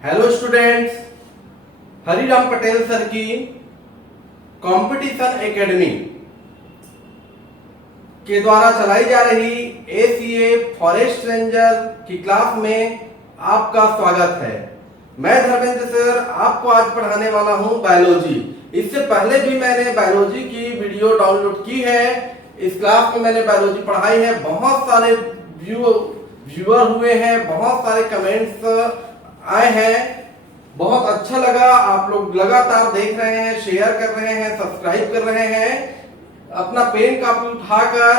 Hello students, Hariram Patel sir की competition academy के द्वारा चलाई जा रही एसीए फॉरेस्ट रेंजर की क्लास में आपका स्वागत है। मैं धर्मेंद्र सर आपको आज पढ़ाने वाला हूं बायोलॉजी। इससे पहले भी मैंने बायोलॉजी की वीडियो डाउनलोड की है। इस क्लास में मैंने बायोलॉजी पढ़ाई है। बहुत सारे व्यूअर हुए हैं, बहुत सारे कमेंट्स आए हैं, बहुत अच्छा लगा। आप लोग लगातार देख रहे हैं, शेयर कर रहे हैं, सब्सक्राइब कर रहे हैं। अपना पेन कॉपी उठाकर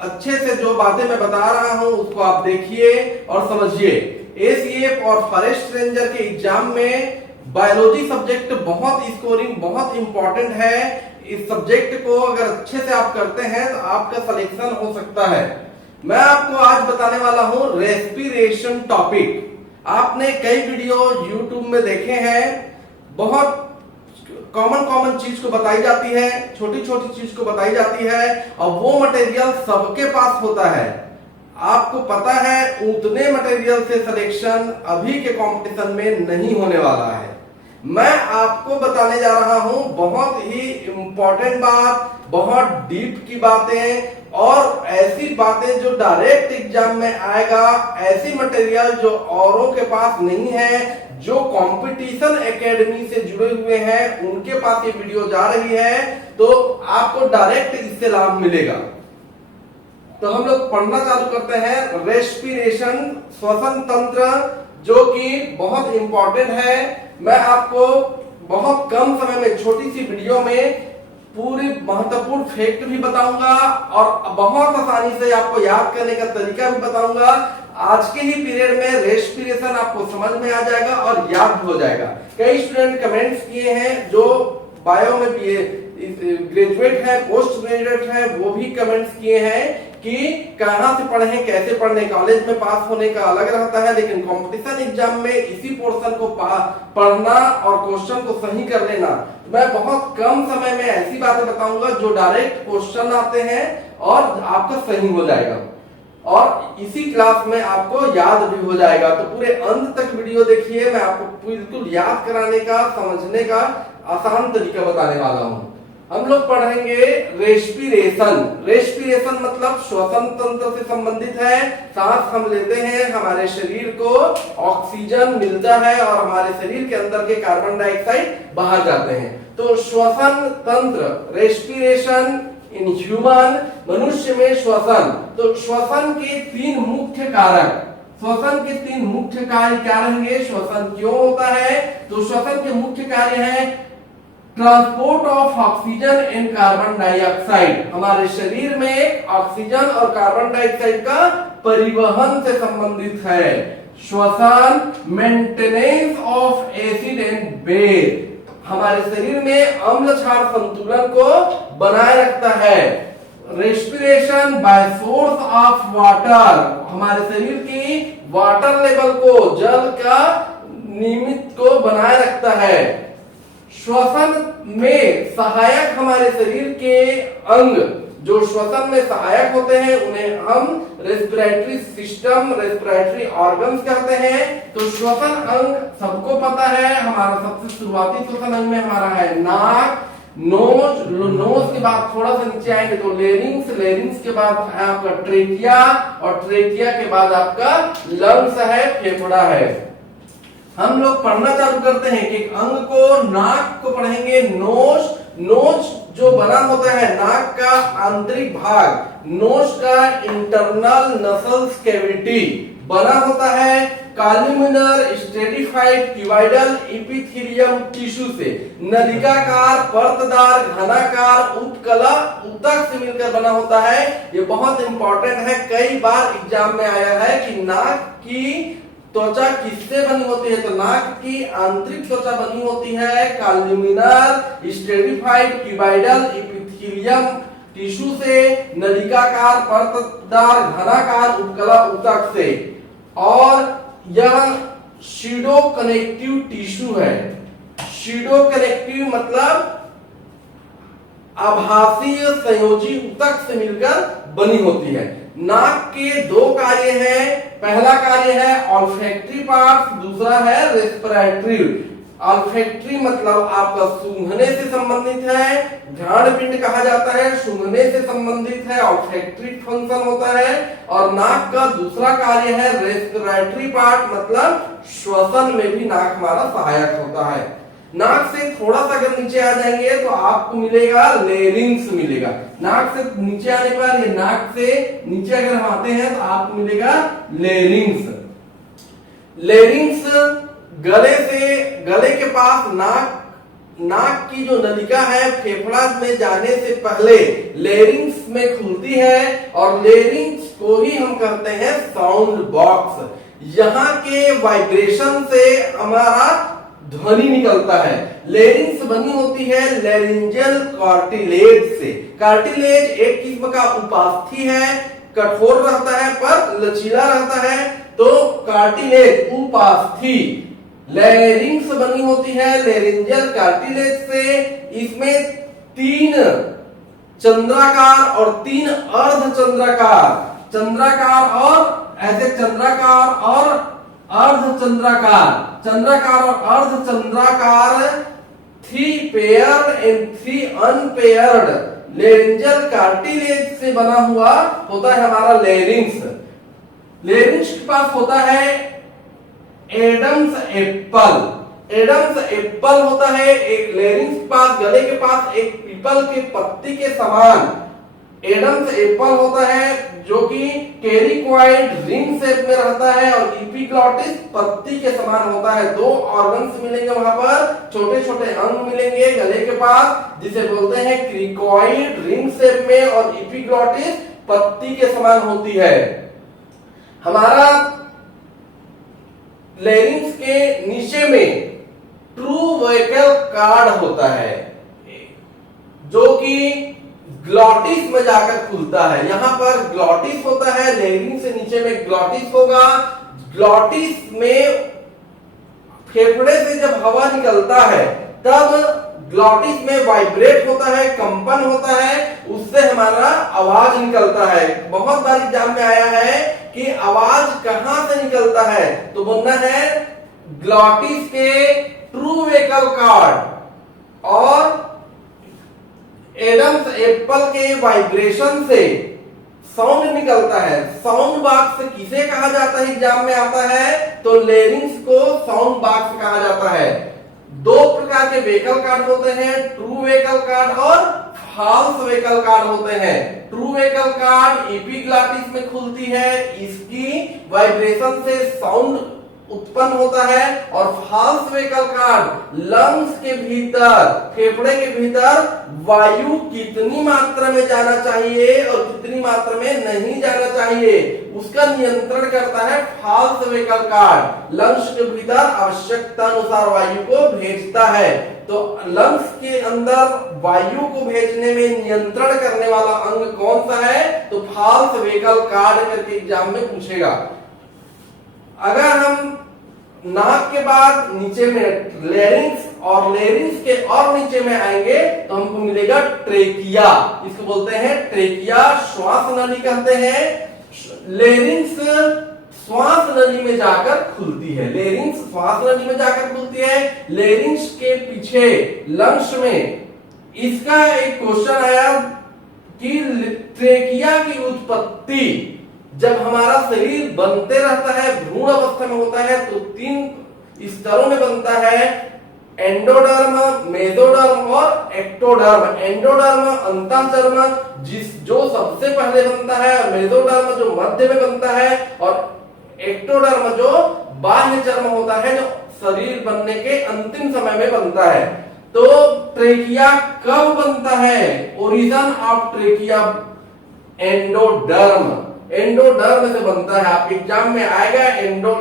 अच्छे से जो बातें मैं बता रहा हूं उसको आप देखिए और समझिए। एसीएफ और फॉरेस्ट रेंजर के एग्जाम में बायोलॉजी सब्जेक्ट बहुत स्कोरिंग, बहुत इंपॉर्टेंट है। इस सब्जेक्ट को अगर अच्छे से आप करते हैं तो आपका सिलेक्शन हो सकता है। मैं आपको आज बताने वाला हूं रेस्पिरेशन टॉपिक। आपने कई वीडियो YouTube में देखे हैं, बहुत कॉमन चीज को बताई जाती है, छोटी छोटी चीज को बताई जाती है और वो मटेरियल सबके पास होता है। आपको पता है उतने मटेरियल से सिलेक्शन अभी के कंपटीशन में नहीं होने वाला है। मैं आपको बताने जा रहा हूं बहुत ही इंपॉर्टेंट बात, बहुत डीप की बातें और ऐसी बातें जो डायरेक्ट एग्जाम में आएगा, ऐसी मटेरियल जो औरों के पास नहीं है, जो कंपटीशन एकेडमी से जुड़े हुए हैं उनके पास ये वीडियो जा रही है, तो आपको डायरेक्ट इससे लाभ मिलेगा। तो हम लोग पढ़ना चालू करते हैं। रेस्पिरेशन, श्वसन तंत्र, जो कि बहुत इंपॉर्टेंट है। मैं आपको बहुत कम समय में, छोटी सी वीडियो में पूरी महत्वपूर्ण फैक्ट भी बताऊंगा और बहुत आसानी से आपको याद करने का तरीका भी बताऊंगा। आज के ही पीरियड में रेस्पिरेशन आपको समझ में आ जाएगा और याद हो जाएगा। कई स्टूडेंट कमेंट्स किए हैं जो बायो में ग्रेजुएट है, पोस्ट ग्रेजुएट है, वो भी कमेंट्स किए हैं कि कहां से पढ़ें, कैसे पढ़ने। कॉलेज में पास होने का अलग रहता है, लेकिन कंपटीशन एग्जाम में इसी पोर्शन को पढ़ना और क्वेश्चन को सही कर लेना। मैं बहुत कम समय में ऐसी बातें बताऊंगा जो डायरेक्ट क्वेश्चन आते हैं और आपका सही हो जाएगा और इसी क्लास में आपको याद भी हो जाएगा। तो पूरे अंत तक वीडियो देखिए। मैं आपको बिल्कुल याद कराने का, समझने का आसान तरीका बताने वाला हूं। हम लोग पढ़ेंगे रेस्पिरेशन। रेस्पिरेशन मतलब श्वसन तंत्र से संबंधित है। सांस हम लेते हैं, हमारे शरीर को ऑक्सीजन मिलता है और हमारे शरीर के अंदर के कार्बन डाइऑक्साइड बाहर जाते हैं। तो श्वसन तंत्र, रेस्पिरेशन इन ह्यूमन, मनुष्य में श्वसन। तो श्वसन के तीन मुख्य कारक, श्वसन के तीन मुख्य कार्य क्या रहेंगे, श्वसन क्यों होता है। तो श्वसन के मुख्य कार्य हैं transport of oxygen and carbon dioxide. हमारे शरीर में ऑक्सीजन और कार्बन डाइऑक्साइड का परिवहन से संबंधित है। श्वसन maintenance of acid and base, हमारे शरीर में अम्ल क्षार संतुलन को बनाए रखता है। Respiration bye source of water, हमारे शरीर की वाटर लेवल को, जल का नियमित को बनाए रखता है। श्वसन में सहायक, हमारे शरीर के अंग जो श्वसन में सहायक होते हैं उन्हें हम रेस्पिरेटरी सिस्टम, रेस्पिरेटरी ऑर्गन्स कहते हैं। तो श्वसन अंग सबको पता है। हमारा सबसे शुरुआती श्वसन अंग में हमारा है नाक, नोज, नोज के बाद थोड़ा सा नीचे आएंगे तो लेरिंग्स, लेरिंग्स के बाद है आपका ट्रेकिया और ट्रेकिया के बाद आपका लंग्स है, फेफड़ा है। हम लोग पढ़ना चालू करते हैं कि अंग को, नाक को पढ़ेंगे नोज। नोज जो बना होता है नाक का आंतरिक भाग, नोज का इंटरनल नसल्स कैविटी बना होता है कॉलुमिनर स्ट्रेटिफाइड क्यूबाइडल एपिथेलियम टिश्यू से। नलिकाकार, परतदार, घनाकार, उपकला, ऊतक से मिलकर बना होता है। ये बहुत इंपॉर्टेंट है, कई बार एग्जाम में आया है कि नाक की त्वचा किससे बनी होती है। तो नाक की आंतरिक त्वचा बनी होती है कॉलुमिनर स्ट्रेटिफाइड क्यूबाइडल एपिथेलियम टिश्यू से, नलिकाकार, परतदार, घनाकार, उपकला, ऊतक से। और यह सीडो कनेक्टिव टिश्यू है। सीडो कनेक्टिव मतलब आभासीय संयोजी ऊतक से मिलकर बनी होती है। नाक के दो कार्य हैं, पहला कार्य है ऑल्फैक्टरी पार्ट, दूसरा है रेस्पिरेटरी। ऑल्फैक्टरी मतलब आपका सूंघने से संबंधित है, घ्राण पिंड कहा जाता है, सूंघने से संबंधित है, ऑल्फैक्टरी फंक्शन होता है। और नाक का दूसरा कार्य है रेस्पिरेटरी पार्ट, मतलब श्वसन में भी नाक हमारा सहायक होता है। नाक से थोड़ा सा अगर नीचे आ जाएंगे तो आपको मिलेगा लेरिंग्स मिलेगा। नाक से नीचे आने पर, ये नाक से नीचे अगर हम आते हैं तो आपको मिलेगा लेरिंग्स। लेरिंग्स गले के पास नाक की जो नलिका है फेफड़ा में जाने से पहले लेरिंग्स में खुलती है, और लेरिंग्स को ही हम कहते हैं साउंड बॉक्स। यहाँ के वाइब्रेशन से हमारा ध्वनि निकलता है। लेरिंग्स बनी होती है लेरिंजियल कार्टिलेज से। कार्टिलेज एक किस्म का उपास्थि है, कठोर रहता है पर लचीला रहता है, तो कार्टिलेज उपास्थि लेरिंग्स बनी होती है लेरिंजियल कार्टिलेज से। इसमें 3 चंद्राकार और 3 अर्धचंद्राकार, चंद्राकार और ऐसे चंद्राकार और अर्धचंद्राकार, चंद्राकार और अर्धचंद्राकार 3 paired and 3 unpaired laryngeal cartilage से बना हुआ होता है हमारा लेरिंग्स। लेरिंग्स के पास होता है एडम्स एप्पल। एडम्स एप्पल होता है एक लेरिंग्स के पास, गले के पास एक पीपल के पत्ती के समान एडम्स एप्पल होता है, जो कि कैरिक्वाइड रिंग शेप में रहता है, और एपिग्लॉटिस पत्ती के समान होता है। 2 ऑर्गन्स मिलेंगे वहां पर, छोटे छोटे अंग मिलेंगे गले के पास, जिसे बोलते हैं क्रिकॉइड रिंग शेप में, और एपिग्लॉटिस पत्ती के समान होती है। हमारा लेरिंग्स के नीचे में ट्रूवेकल कार्ड होता है, जो कि ग्लॉटिस में जाकर खुलता है। यहां पर ग्लॉटिस होता है, लेरिंग्स से नीचे में ग्लॉटिस होगा। ग्लॉटिस में फेफड़े से जब हवा निकलता है तब ग्लॉटिस में वाइब्रेट होता है, कंपन होता है, उससे हमारा आवाज निकलता है। बहुत बार एग्जाम में आया है कि आवाज कहां से निकलता है, तो बोलना है ग्लॉटिस के ट्रूवेकल कार्ड और एडम्स एप्पल के वाइब्रेशन से साउंड निकलता है। साउंड बॉक्स किसे कहा जाता है, एग्जाम में आता है, तो लेरिंग्स को साउंड बॉक्स कहा जाता है। 2 प्रकार के वेकल कार्ड होते हैं, ट्रू वेकल कार्ड और फॉल्स वेकल कार्ड होते हैं। ट्रू वेकल कार्ड एपिग्लॉटिस में खुलती है, इसकी वाइब्रेशन से साउंड उत्पन्न होता है, और फॉल्स वेकल कार्ड लंग्स के भीतर, फेफड़े के भीतर वायु कितनी मात्रा में जाना चाहिए और कितनी मात्रा में नहीं जाना चाहिए उसका नियंत्रण करता है फॉल्स वेकल कार्ड। लंग्स के भीतर आवश्यकता अनुसार वायु को भेजता है, तो लंग्स के अंदर वायु को भेजने में नियंत्रण करने वाला अंग कौन सा है, तो फॉल्स वेकल कार्ड करके एग्जाम में पूछेगा। अगर हम नाक के बाद नीचे में लेरिंग्स और लेरिंग्स के और नीचे में आएंगे तो हमको मिलेगा ट्रेकिया। इसको बोलते हैं ट्रेकिया, श्वास नली कहते हैं। लेरिंग्स श्वास नली में जाकर खुलती है, लेरिंग्स श्वास नली में जाकर खुलती है। लेरिंग्स के पीछे लंग्स में इसका एक क्वेश्चन आया कि ट्रेकिया की उत्पत्ति जब हमारा शरीर बनते रहता है, भ्रूण अवस्था में होता है, तो 3 स्तरों में बनता है, एंडोडर्म, मेसोडर्म और एक्टोडर्म। एंडोडर्म अंतःचर्म जो सबसे पहले बनता है, मेसोडर्म जो मध्य में बनता है, और एक्टोडर्म जो बाह्य चर्म होता है, जो शरीर बनने के अंतिम समय में बनता है। तो ट्रेकिया कब बनता है, origin of trachea endoderm, endoderm से बनता है। आप एग्जाम में आएगा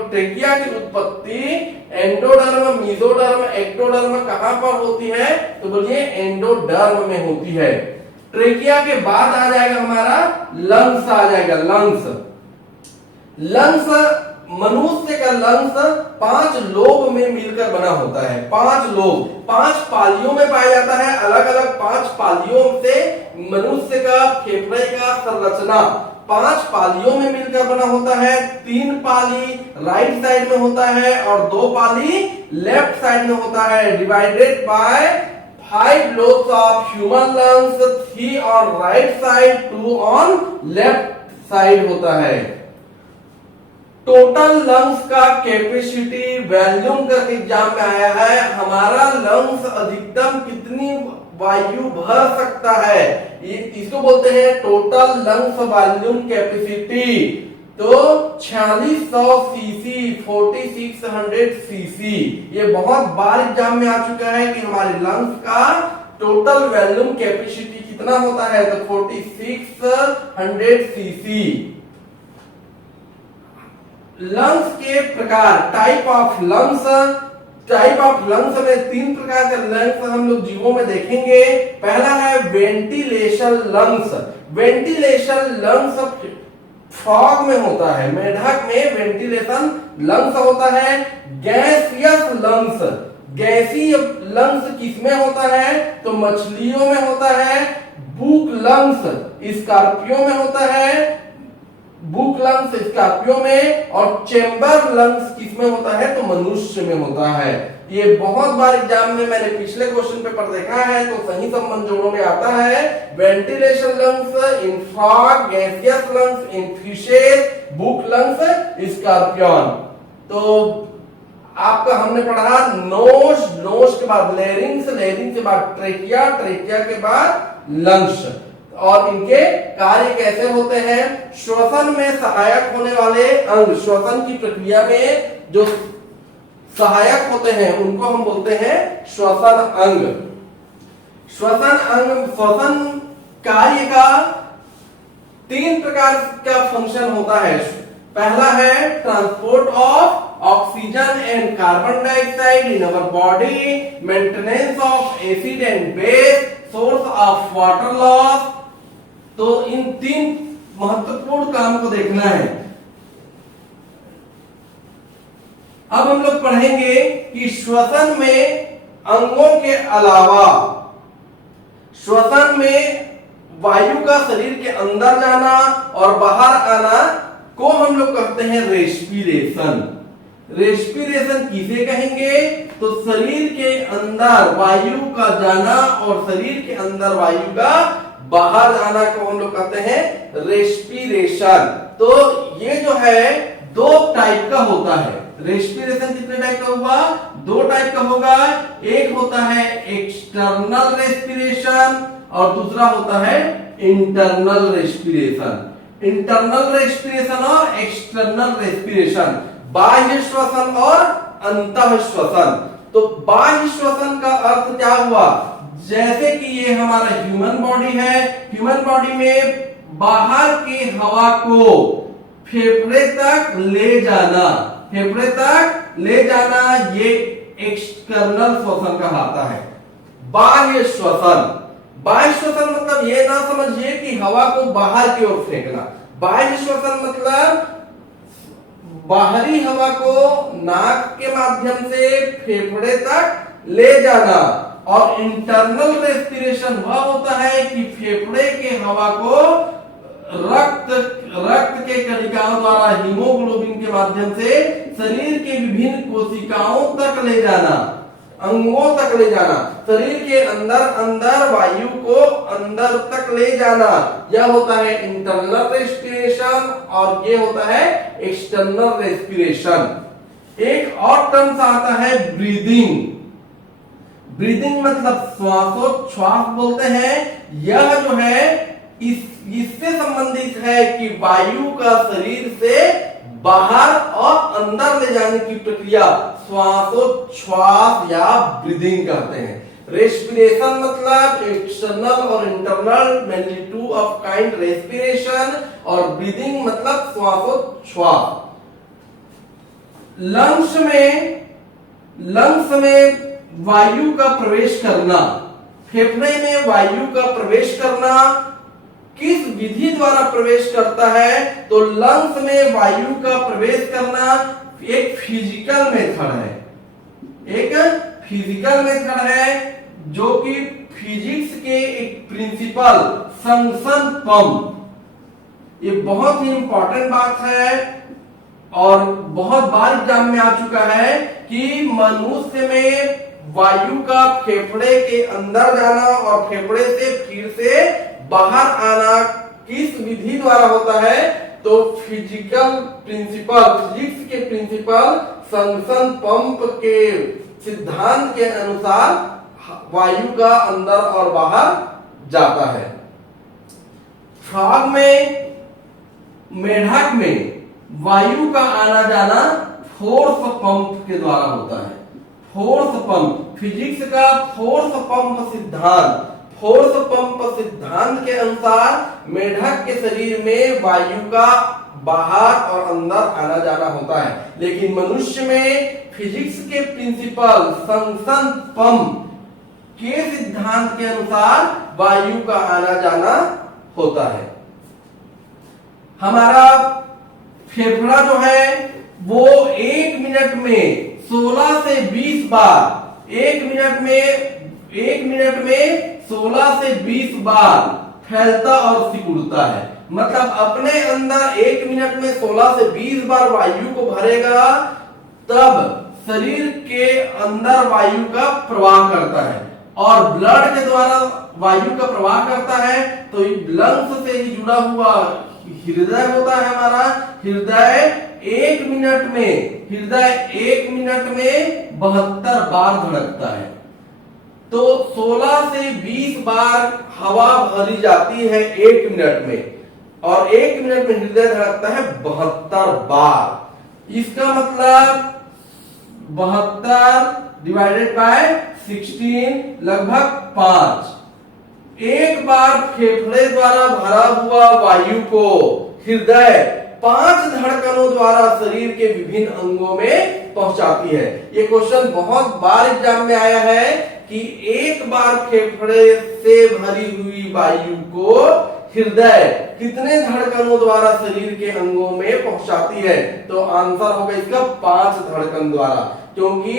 ट्रेकिया की उत्पत्ति एंडोडर्म, मेसोडर्म, एक्टोडर्म कहां पर होती है, तो बोलिए एंडोडर्म में होती है। ट्रेकिया के बाद आ जाएगा हमारा लंग्स, आ जाएगा लंग्स। लंग्स, मनुष्य का लंग्स 5 लोब में मिलकर बना होता है। 5 लोब, 5 पालियों में पाया जाता है। अलग अलग 5 पालियों से मनुष्य का फेफड़े का संरचना 5 पालियों में मिलकर बना होता है। 3 पाली राइट साइड में होता है और 2 पाली लेफ्ट साइड में होता है। Divided by 5 lobes of human lungs, 3 on right side, 2 on left side होता है। टोटल लंग्स का कैपेसिटी वॉल्यूम का एग्जाम में आया है। हमारा लंग्स अधिकतम कितनी वायु भर सकता है, इसको बोलते हैं टोटल लंग्स वॉल्यूम कैपेसिटी। तो 4600 सीसी, 4600 सीसी, ये बहुत बार एग्जाम में आ चुका है कि हमारे लंग्स का टोटल वॉल्यूम कैपेसिटी कितना होता है, तो 4600 सीसी। लंग्स के प्रकार, type of lungs. Type of lungs में 3 प्रकार के लंग्स हम लोग जीवों में देखेंगे। पहला है ventilation lungs. Ventilation lungs frog में होता है, मेढक में वेंटिलेशन लंग्स होता है। गैसियस लंग्स, गैसीय लंग्स किसमें होता है, तो मछलियों में होता है। बुक लंग्स स्कॉर्पियो में होता है, बुक लंग्स स्कॉर्पियो में। और चेंबर लंग्स किसमें होता है, तो मनुष्य में होता है। ये बहुत बार एग्जाम में मैंने पिछले क्वेश्चन पेपर देखा है, तो सही संबंध जोड़ों में आता है। Ventilation lungs in frog, gaseous lungs in fishes, book lungs scorpion. तो आपका हमने पढ़ा नोज, नोज के बाद लेरिंग्स, लेरिंग्स के बाद ट्रेकिया, ट्रेकिया के बाद लंग्स। और इनके कार्य कैसे होते हैं, श्वसन में सहायक होने वाले अंग, श्वसन की प्रक्रिया में जो सहायक होते हैं उनको हम बोलते हैं श्वसन अंग। श्वसन अंग, श्वसन कार्य का 3 प्रकार का फंक्शन होता है। पहला है transport of oxygen and carbon dioxide in our body, maintenance of acid and base, source of water loss. तो इन 3 महत्वपूर्ण काम को देखना है। अब हम लोग पढ़ेंगे कि श्वसन में अंगों के अलावा, श्वसन में वायु का शरीर के अंदर जाना और बाहर आना को हम लोग कहते हैं रेस्पिरेशन। रेस्पिरेशन किसे कहेंगे, तो शरीर के अंदर वायु का जाना और शरीर के अंदर वायु का बाहर आना को हम लोग कहते हैं रेस्पिरेशन। तो ये जो है 2 टाइप का होता है। रेस्पिरेशन कितने टाइप का हुआ, 2 टाइप का होगा। एक होता है एक्सटर्नल रेस्पिरेशन और दूसरा होता है इंटरनल रेस्पिरेशन। इंटरनल रेस्पिरेशन और एक्सटर्नल रेस्पिरेशन, बाह्य श्वसन और अंतः श्वसन। तो बाह्य श्वसन का अर्थ क्या हुआ, जैसे कि ये हमारा ह्यूमन बॉडी है, ह्यूमन बॉडी में बाहर की हवा को फेफड़े तक ले जाना, फेफड़े तक ले जाना, ये एक्सटर्नल श्वसन कहलाता है। बाह्य श्वसन, बाह्य श्वसन मतलब ये ना समझिए कि हवा को बाहर की ओर फेंकना। बाह्य श्वसन मतलब बाहरी हवा को नाक के माध्यम से फेफड़े तक ले जाना। और इंटरनल रेस्पिरेशन वह होता है कि फेफड़े के हवा को रक्त के कणिकाओं द्वारा हीमोग्लोबिन के माध्यम से शरीर के विभिन्न कोशिकाओं तक ले जाना, अंगों तक ले जाना, शरीर के अंदर वायु को अंदर तक ले जाना, यह होता है इंटरनल रेस्पिरेशन और ये होता है एक्सटर्नल रेस्पिरेशन। एक और टर्म आता है ब्रीदिंग। ब्रीदिंग मतलब श्वासोच्छ्वास बोलते हैं। यह जो है इससे संबंधित है कि वायु का शरीर से बाहर और अंदर ले जाने की प्रक्रिया श्वासोच्छ्वास या ब्रीदिंग कहते हैं। रेस्पिरेशन मतलब एक्सटर्नल और internal, mainly 2 of kind respiration, और ब्रीदिंग मतलब श्वासोच्छ्वास। लंग्स में वायु का प्रवेश करना, फेफड़े में वायु का प्रवेश करना किस विधि द्वारा प्रवेश करता है, तो लंग्स में वायु का प्रवेश करना एक फिजिकल मेथड है, एक फिजिकल मेथड है जो कि फिजिक्स के एक प्रिंसिपल सक्शन पंप, ये बहुत ही इंपॉर्टेंट बात है और बहुत बार एग्जाम में आ चुका है कि मनुष्य में वायु का फेफड़े के अंदर जाना और फेफड़े से फिर से बाहर आना किस विधि द्वारा होता है? तो फिजिकल प्रिंसिपल, फिजिक्स के प्रिंसिपल सक्शन पंप के सिद्धांत के अनुसार वायु का अंदर और बाहर जाता है। फ्रॉग में, मेढक में वायु का आना जाना फोर्स पंप के द्वारा होता है। फोर्स पंप, फिजिक्स का फोर्स पंप सिद्धांत, फोर्स पंप सिद्धांत के अनुसार मेढक के शरीर में वायु का बाहर और अंदर आना जाना होता है, लेकिन मनुष्य में फिजिक्स के प्रिंसिपल सक्शन पंप के सिद्धांत के अनुसार वायु का आना जाना होता है। हमारा फेफड़ा जो है वो 1 मिनट में 16 से 20 बार, 1 मिनट में 16 से 20 बार फैलता और सिकुड़ता है। मतलब अपने अंदर 1 मिनट में 16 से 20 बार वायु को भरेगा, तब शरीर के अंदर वायु का प्रवाह करता है और ब्लड के द्वारा वायु का प्रवाह करता है। तो लंग्स से ही जुड़ा हुआ हृदय होता है हमारा। हृदय 1 मिनट में 72 बार धड़कता है। तो 16 से 20 बार हवा भरी जाती है 1 मिनट में, और 1 मिनट में हृदय धड़कता है 72 बार। इसका मतलब 72 डिवाइडेड बाय 16 लगभग 5। एक बार फेफड़े द्वारा भरा हुआ वायु को हृदय 5 धड़कनों द्वारा शरीर के विभिन्न अंगों में पहुंचाती है। ये क्वेश्चन बहुत बार एग्जाम में आया है कि एक बार फेफड़े से भरी हुई वायु को हृदय कितने धड़कनों द्वारा शरीर के अंगों में पहुंचाती है? तो आंसर होगा इसका 5 धड़कन द्वारा, क्योंकि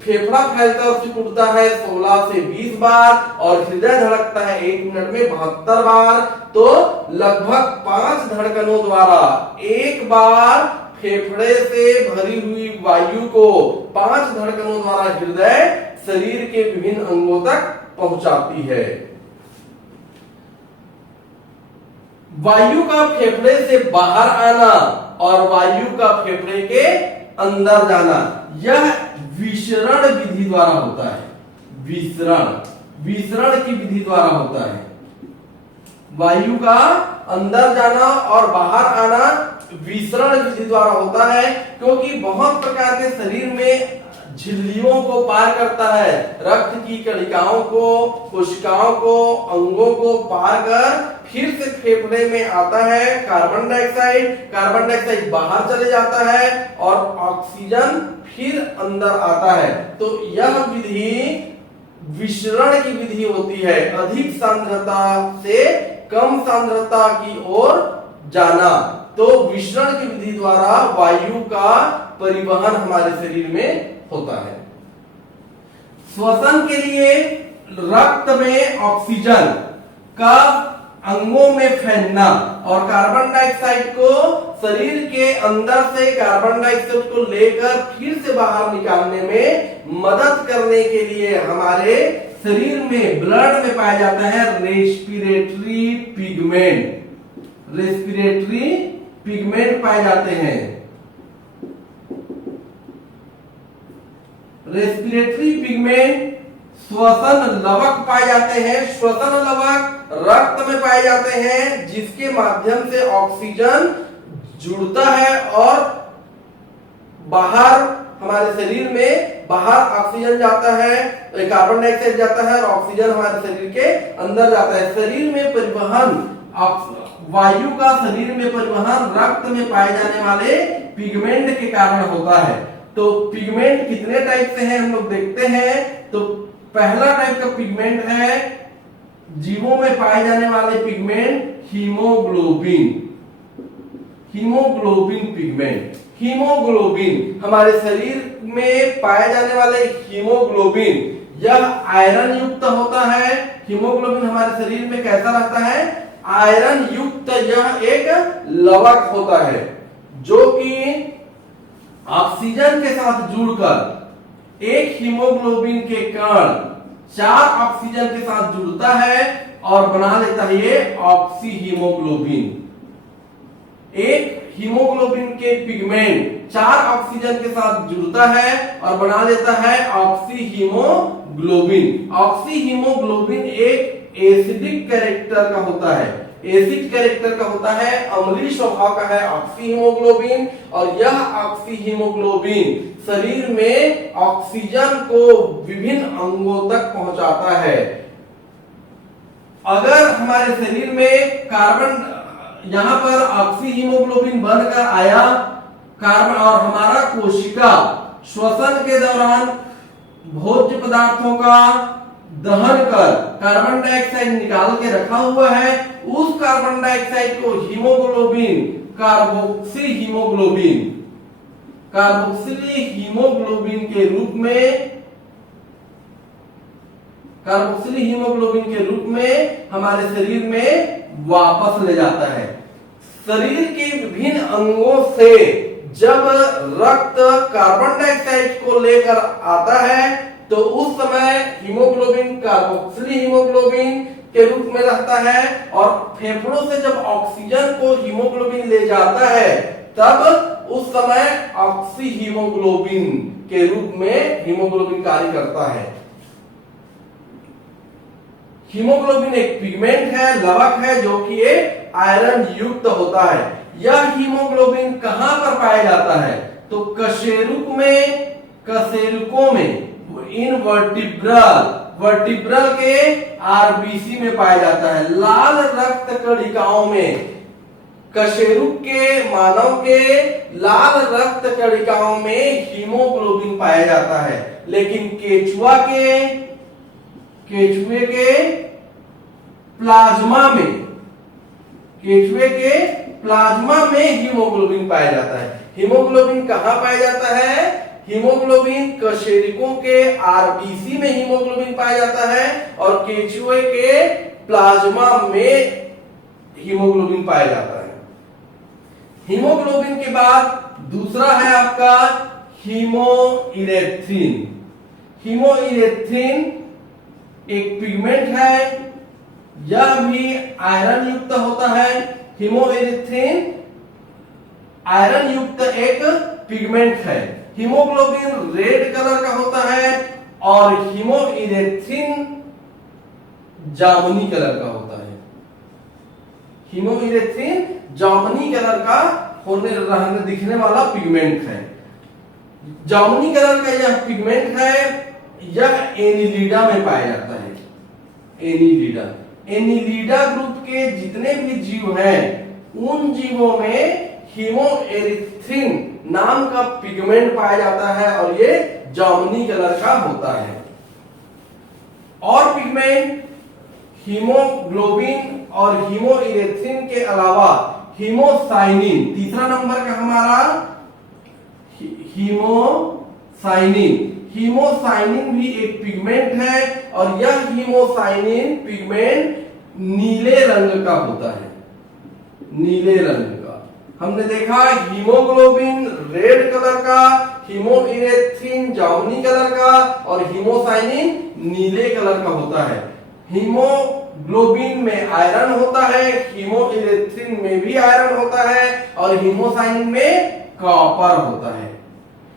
फेफड़ा फैलता और सिकुड़ता है 16 से 20 बार और हृदय धड़कता है 1 मिनट में 72 बार। तो लगभग 5 धड़कनों द्वारा एक बार फेफड़े से भरी हुई वायु को 5 धड़कनों द्वारा हृदय शरीर के विभिन्न अंगों तक पहुंचाती है। वायु का फेफड़े से बाहर आना और वायु का फेफड़े के अंदर जाना, यह विसरण विधि द्वारा होता है। विसरण की विधि द्वारा होता है। वायु का अंदर जाना और बाहर आना विसरण विधि द्वारा होता है, क्योंकि बहुत प्रकार के शरीर में झिल्लियों को पार करता है। रक्त की कणिकाओं को, कोशिकाओं को, अंगों को पार कर फिर से फेफड़े में आता है कार्बन डाइऑक्साइड बाहर चले जाता है और ऑक्सीजन फिर अंदर आता है। तो यह विधि विसरण की विधि होती है, अधिक सांद्रता से कम सांद्रता की ओर जाना। तो विसरण की विधि द्वारा वायु का परिवहन हमारे शरीर में होता है। श्वसन के लिए रक्त में ऑक्सीजन का अंगों में फैलना और कार्बन डाइऑक्साइड को शरीर के अंदर से कार्बन डाइऑक्साइड को लेकर फिर से बाहर निकालने में मदद करने के लिए हमारे शरीर में ब्लड में पाया जाता है रेस्पिरेटरी पिगमेंट पाए जाते हैं। रेस्पिरेटरी पिगमेंट श्वसन लवक पाए जाते हैं। श्वसन लवक रक्त में पाए जाते हैं, जिसके माध्यम से ऑक्सीजन जुड़ता है और बाहर हमारे शरीर में बाहर ऑक्सीजन जाता है, कार्बन डाइऑक्साइड जाता है और ऑक्सीजन हमारे शरीर के अंदर जाता है। शरीर में परिवहन, वायु का शरीर में परिवहन रक्त में पाए जाने वाले पिगमेंट के कारण होता है। तो पिगमेंट कितने टाइप से हैं हम लोग देखते हैं। तो पहला टाइप का पिगमेंट है जीवों में पाए जाने वाले पिगमेंट हीमोग्लोबिन पिगमेंट। हीमोग्लोबिन हमारे शरीर में पाए जाने वाले हीमोग्लोबिन, यह आयरन युक्त होता है। हीमोग्लोबिन हमारे शरीर में कैसा रहता है? आयरन युक्त यह एक लवक होता है जो कि ऑक्सीजन के साथ जुड़कर एक हीमोग्लोबिन के कण 4 ऑक्सीजन के साथ जुड़ता है और बना लेता है ये ऑक्सी हीमोग्लोबिन। एक हीमोग्लोबिन के पिगमेंट 4 ऑक्सीजन के साथ जुड़ता है और बना लेता है ऑक्सी हीमोग्लोबिन। ऑक्सी हीमोग्लोबिन एक एसिडिक कैरेक्टर का होता है, एसिड कैरेक्टर का होता है, अम्लीय स्वभाव का है ऑक्सी हीमोग्लोबिन। और यह ऑक्सी हीमोग्लोबिन शरीर में ऑक्सीजन को विभिन्न अंगों तक पहुंचाता है। अगर हमारे शरीर में कार्बन यहां पर ऑक्सी हीमोग्लोबिन बनकर आया कार्बन और हमारा कोशिका श्वसन के दौरान भोज्य पदार्थों का दहन कर कार्बन डाइऑक्साइड निकाल के रखा हुआ है, उस कार्बन डाइऑक्साइड को हीमोग्लोबिन कार्बोक्सिल हीमोग्लोबिन के रूप में हमारे शरीर में वापस ले जाता है। शरीर के विभिन्न अंगों से जब रक्त कार्बन डाइऑक्साइड को लेकर आता है तो उस समय हीमोग्लोबिन कार्बोक्सिल हीमोग्लोबिन के रूप में रहता है और फेफड़ों से जब ऑक्सीजन को हीमोग्लोबिन ले जाता है तब उस समय ऑक्सी हीमोग्लोबिन के रूप में हीमोग्लोबिन कार्य करता है। हीमोग्लोबिन एक पिगमेंट है, लवक है जो कि एक आयरन युक्त होता है। यह हीमोग्लोबिन कहां पर पाया जाता है? तो कशेरुकों में इन वर्टिब्रल के आरबीसी में पाया जाता है। लाल रक्त कणिकाओं में कशेरुक के मानव के लाल रक्त कणिकाओं में हीमोग्लोबिन पाया जाता है, लेकिन केचुए के प्लाज्मा में हीमोग्लोबिन पाया जाता है। हीमोग्लोबिन कहां पाया जाता है? हीमोग्लोबिन कशेरुकों के आरबीसी में हीमोग्लोबिन पाया जाता है और केचुए के प्लाज्मा में हीमोग्लोबिन पाया जाता है। हीमोग्लोबिन के बाद दूसरा है आपका हीमोइरेथ्रिन। हीमोइरेथ्रिन एक पिगमेंट है, यह भी आयरन युक्त होता है। हीमोइरेथ्रिन आयरन युक्त एक पिगमेंट है। हीमोग्लोबिन रेड कलर का होता है और हीमोइरेथ्रिन जामुनी कलर का होता है। हीमोइरेथ्रिन जामुनी कलर का दिखने वाला पिगमेंट है। जामुनी कलर का यह पिगमेंट है, यह एनिलिडा में पाया जाता है। एनिलिडा ग्रुप के जितने भी जीव हैं उन जीवों में हीमोइरेथ्रिन नाम का पिगमेंट पाया जाता है और ये जामुनी कलर का होता है। और पिगमेंट हीमोग्लोबिन और हीमोइरेथ्रिन के अलावा हीमोसाइनिन, तीसरा नंबर का हमारा हीमोसाइनिन भी एक पिगमेंट है और यह हीमोसाइनिन पिगमेंट नीले रंग का होता है। नीले रंग का हमने देखा, हीमोग्लोबिन रेड कलर का, हीमोइरेथ्रिन जामुनी कलर का और हीमोसाइनिन नीले कलर का होता है। हीमोग्लोबिन में आयरन होता है, हीमोइरेथ्रिन में भी आयरन होता है और हीमोसाइनिन में कॉपर होता है।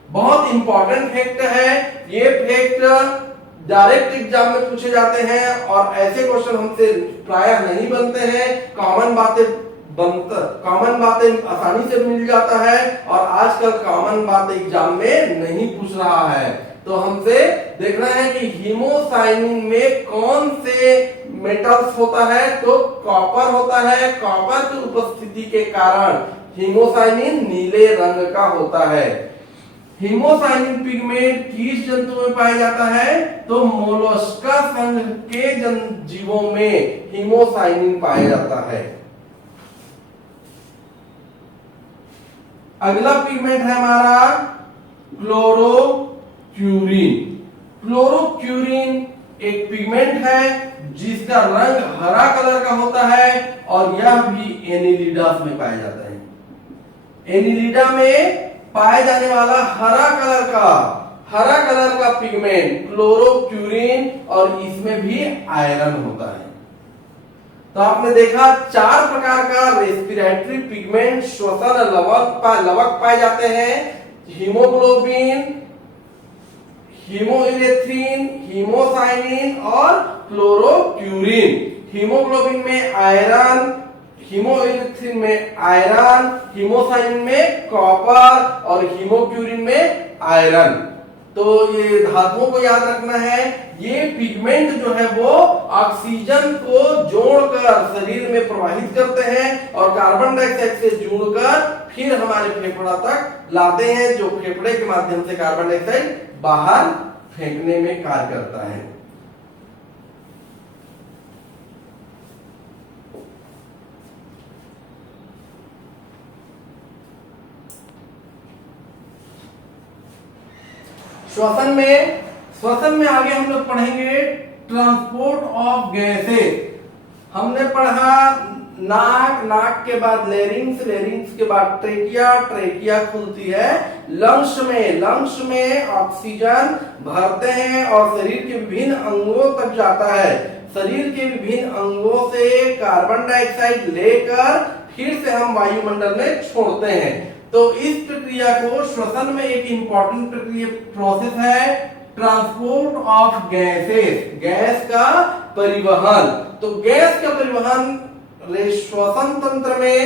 बहुत इंपॉर्टेंट फैक्ट है ये। फैक्ट डायरेक्ट एग्जाम में पूछे जाते हैं और ऐसे क्वेश्चन हमसे प्रायः नहीं बनते हैं। कॉमन बातें आसानी से मिल जाता है और आजकल कॉमन बात एग्जाम में नहीं पूछ रहा है। तो हमसे देखना है कि हीमोसाइनिन में कौन से मेटल्स होता है, तो कॉपर होता है। कॉपर की उपस्थिति के कारण हीमोसाइनिन नीले रंग का होता है। हीमोसाइनिन पिगमेंट किस जंतु में पाया जाता है? तो मोलस्का संघ के जीवों में हीमोसाइनिन पाया जाता है। अगला पिगमेंट है हमारा क्लोरोक्यूरिन। क्लोरोक्यूरिन एक पिगमेंट है जिसका रंग हरा कलर का होता है, और यह भी एनिलिडास में पाया जाता है। एनिलिडा में पाए जाने वाला हरा कलर का पिगमेंट क्लोरोक्यूरिन, और इसमें भी आयरन होता है। तो आपने देखा 4 प्रकार का रेस्पिरेटरी पिगमेंट श्वसन लवक पाए जाते हैं। हीमोग्लोबिन, हीमोइरेथ्रिन, हीमोसाइनिन और क्लोरोक्यूरिन। हीमोग्लोबिन में आयरन, हीमोइरेथ्रिन में आयरन, हीमोसाइनिन में कॉपर और हीमोक्यूरिन में आयरन। तो ये धातुओं को याद रखना है। ये पिगमेंट जो है वो ऑक्सीजन को जोड़कर शरीर में प्रवाहित करते हैं और कार्बन डाइऑक्साइड से जुड़कर फिर हमारे फेफड़ा तक लाते हैं, जो फेफड़े के माध्यम से कार्बन डाइऑक्साइड बाहर फेंकने में कार्य करता है। श्वसन में आगे हम लोग पढ़ेंगे ट्रांसपोर्ट ऑफ गैसेस। हमने पढ़ा नाक के बाद लेरिंग्स के बाद ट्रेकिया खुलती है। लंग्स में ऑक्सीजन भरते हैं और शरीर के विभिन्न अंगों तक जाता है। शरीर के विभिन्न अंगों से कार्बन डाइऑक्साइड लेकर फिर से हम वायुमंडल में छोड़ते हैं। तो इस प्रक्रिया को श्वसन में एक इंपॉर्टेंट प्रोसेस है ट्रांसपोर्ट ऑफ गैसेस, गैस का परिवहन। तो गैस का परिवहन श्वसन तंत्र में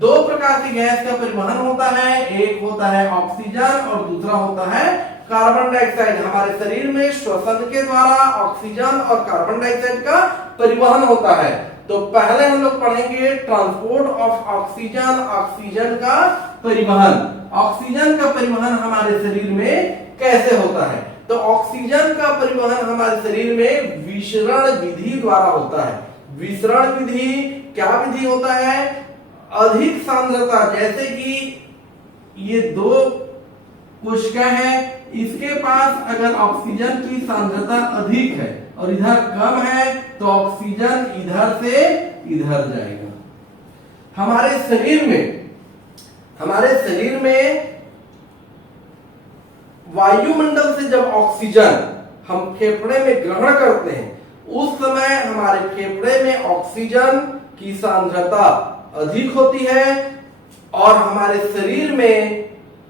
2 प्रकार की गैस का परिवहन होता है। एक होता है ऑक्सीजन और दूसरा होता है कार्बन डाइऑक्साइड। हमारे शरीर में श्वसन के द्वारा ऑक्सीजन और कार्बन डाइऑक्साइड का परिवहन होता है। तो पहले हम लोग पढ़ेंगे ट्रांसपोर्ट ऑफ ऑक्सीजन, ऑक्सीजन का परिवहन। ऑक्सीजन का परिवहन हमारे शरीर में कैसे होता है? तो ऑक्सीजन का परिवहन हमारे शरीर में विसरण विधि द्वारा होता है। विसरण विधि क्या विधि होता है? अधिक सांद्रता, जैसे कि ये 2 कोशिका है, इसके पास अगर ऑक्सीजन की सांद्रता अधिक है और इधर कम है तो ऑक्सीजन इधर से इधर जाएगा। हमारे शरीर में वायुमंडल से जब ऑक्सीजन हम फेफड़े में ग्रहण करते हैं, उस समय हमारे फेफड़े में ऑक्सीजन की सांद्रता अधिक होती है और हमारे शरीर में